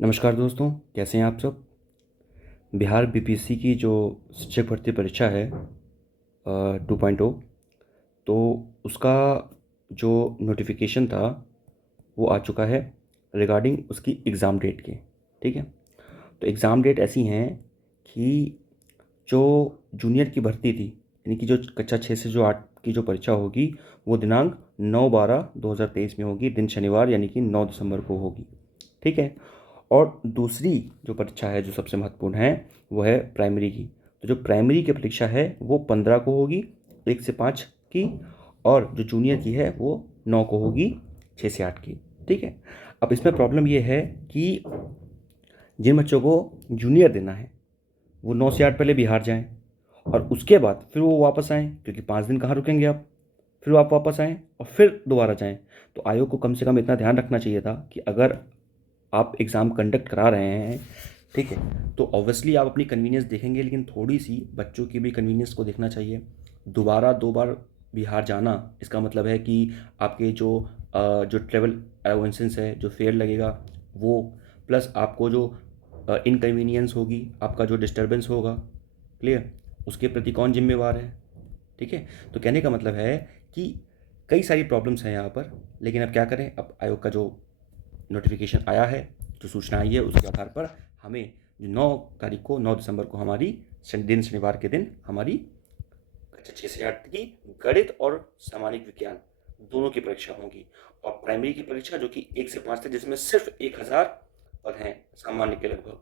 नमस्कार दोस्तों, कैसे हैं आप सब। बिहार बीपीएससी की जो शिक्षक भर्ती परीक्षा है 2.0, तो उसका जो नोटिफिकेशन था वो आ चुका है रिगार्डिंग उसकी एग्ज़ाम डेट के। ठीक है, तो एग्ज़ाम डेट ऐसी हैं कि जो जूनियर की भर्ती थी, यानी कि जो कक्षा 6 से जो 8 की जो परीक्षा होगी, वो दिनांक 9/12/2023 में होगी, दिन शनिवार यानी कि 9 दिसंबर को होगी। ठीक है, और दूसरी जो परीक्षा है जो सबसे महत्वपूर्ण है वो है प्राइमरी की। तो जो प्राइमरी की परीक्षा है वो 15 को होगी, 1 से 5 की, और जो जूनियर की है वो 9 को होगी, 6 से 8 की। ठीक है, अब इसमें प्रॉब्लम ये है कि जिन बच्चों को जूनियर देना है वो 9 से 8 पहले बिहार जाएं, और उसके बाद फिर वो वापस आएँ, क्योंकि 5 दिन कहाँ रुकेंगे आप। फिर आप वापस आएँ और फिर दोबारा जाएँ। तो आयोग को कम से कम इतना ध्यान रखना चाहिए था कि अगर आप एग्ज़ाम कंडक्ट करा रहे हैं, ठीक है, तो ऑब्वियसली आप अपनी कन्वीनियंस देखेंगे, लेकिन थोड़ी सी बच्चों की भी कन्वीनियंस को देखना चाहिए। दोबारा 2 बार बिहार जाना, इसका मतलब है कि आपके जो ट्रैवल अलाउंसेस है, जो फेयर लगेगा वो, प्लस आपको जो इनकन्वीनियंस होगी, आपका जो डिस्टर्बेंस होगा, क्लियर, उसके प्रति कौन जिम्मेवार है। ठीक है, तो कहने का मतलब है कि कई सारी प्रॉब्लम्स हैं यहाँ पर, लेकिन अब क्या करें। अब आयोग का जो नोटिफिकेशन आया है, जो सूचना आई है, उसके आधार पर हमें जो 9 तारीख को, 9 दिसंबर को हमारी दिन शनिवार के दिन हमारी कक्षा 6 से 8 की गणित और सामाजिक विज्ञान दोनों की परीक्षा होगी। और प्राइमरी की परीक्षा जो कि 1 से 5 तक, जिसमें सिर्फ 1000 पद हैं सामान्य के लगभग,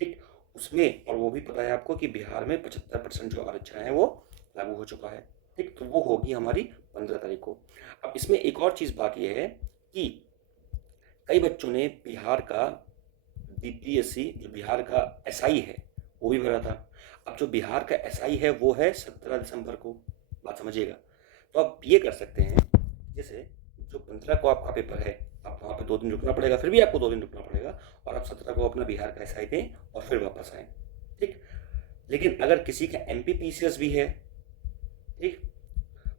ठीक, उसमें, और वो भी पता है आपको कि बिहार में 75% जो आरक्षण है वो लागू हो चुका है। ठीक, तो वो होगी हमारी 15 तारीख को। अब इसमें एक और चीज़ बाकी है कि कई बच्चों ने बिहार का बीपीएससी, जो बिहार का एसआई है, वो भी भरा था। अब जो बिहार का एसआई है वो है 17 दिसंबर को, बात समझिएगा। तो आप ये कर सकते हैं, जैसे जो 15 को आपका पेपर है, आप वहाँ पे 2 दिन रुकना पड़ेगा, फिर भी आपको 2 दिन रुकना पड़ेगा, और आप 17 को अपना बिहार का एसआई दें और फिर वापस आएँ। ठीक, लेकिन अगर किसी का एमपीपीसीएस भी है, ठीक,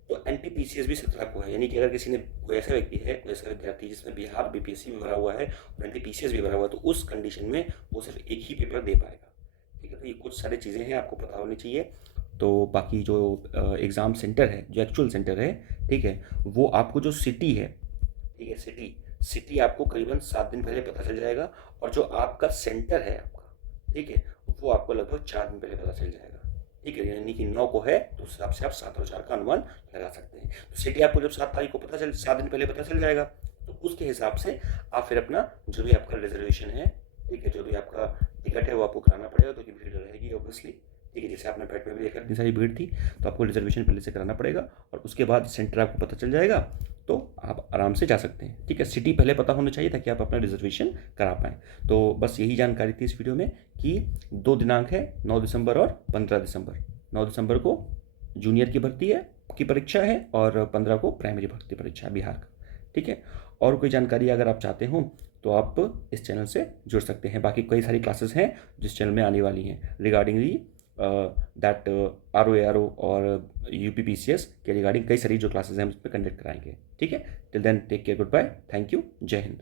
तो एनटीपीसीएस भी 17 को है। यानी कि अगर किसी ने, कोई ऐसा व्यक्ति है, कोई ऐसा विद्यार्थी जिसने बिहार बीपीएससी भी भरा हुआ है और एनटीपीसीएस भी भरा हुआ है, तो उस कंडीशन में वो सिर्फ एक ही पेपर दे पाएगा। ठीक है, तो ये कुछ सारी चीज़ें हैं, आपको पता होनी चाहिए। तो बाकी जो एग्ज़ाम सेंटर है, जो एक्चुअल सेंटर है, ठीक है, वो आपको जो सिटी है, ठीक है, सिटी सिटी आपको करीबन 7 दिन पहले पता चल जाएगा, और जो आपका सेंटर है आपका, ठीक है, वो आपको लगभग 4 दिन पहले पता चल जाएगा। ठीक है, यानी कि 9 को है तो उस हिसाब से आप 7 और 4 का अनुमान लगा सकते हैं। तो सिटी आपको जब 7 तारीख को पता चल 7 दिन पहले पता चल जाएगा, तो उसके हिसाब से आप फिर अपना जो भी आपका रिजर्वेशन है, ठीक है, जो भी आपका टिकट है वो आपको कराना पड़ेगा, क्योंकि भीड़ रहेगी ऑब्वियसली। ठीक है, जैसे आपने बैठ में भी देखा इतनी सारी भीड़ थी, तो आपको रिजर्वेशन पहले से कराना पड़ेगा, और उसके बाद सेंटर आपको पता चल जाएगा, तो आप आराम से जा सकते हैं। ठीक है, सिटी पहले पता होना चाहिए ताकि आप अपना रिजर्वेशन करा पाएँ। तो बस यही जानकारी थी इस वीडियो में कि 2 दिनांक है, 9 दिसंबर और 15 दिसंबर। 9 दिसंबर को जूनियर की भर्ती है, की परीक्षा है, और 15 को प्राइमरी भर्ती परीक्षा है बिहार का। ठीक है, और कोई जानकारी अगर आप चाहते हो तो आप इस चैनल से जुड़ सकते हैं। बाकी कई सारी क्लासेस हैं जिस चैनल में आने वाली हैं रिगार्डिंग दी दैट RO और UPPCS के रिगार्डिंग कई सारी जो क्लासेस हैं हम उस पर कंडक्ट कराएंगे। ठीक है, till then take care, good bye, thank you, जय हिंद।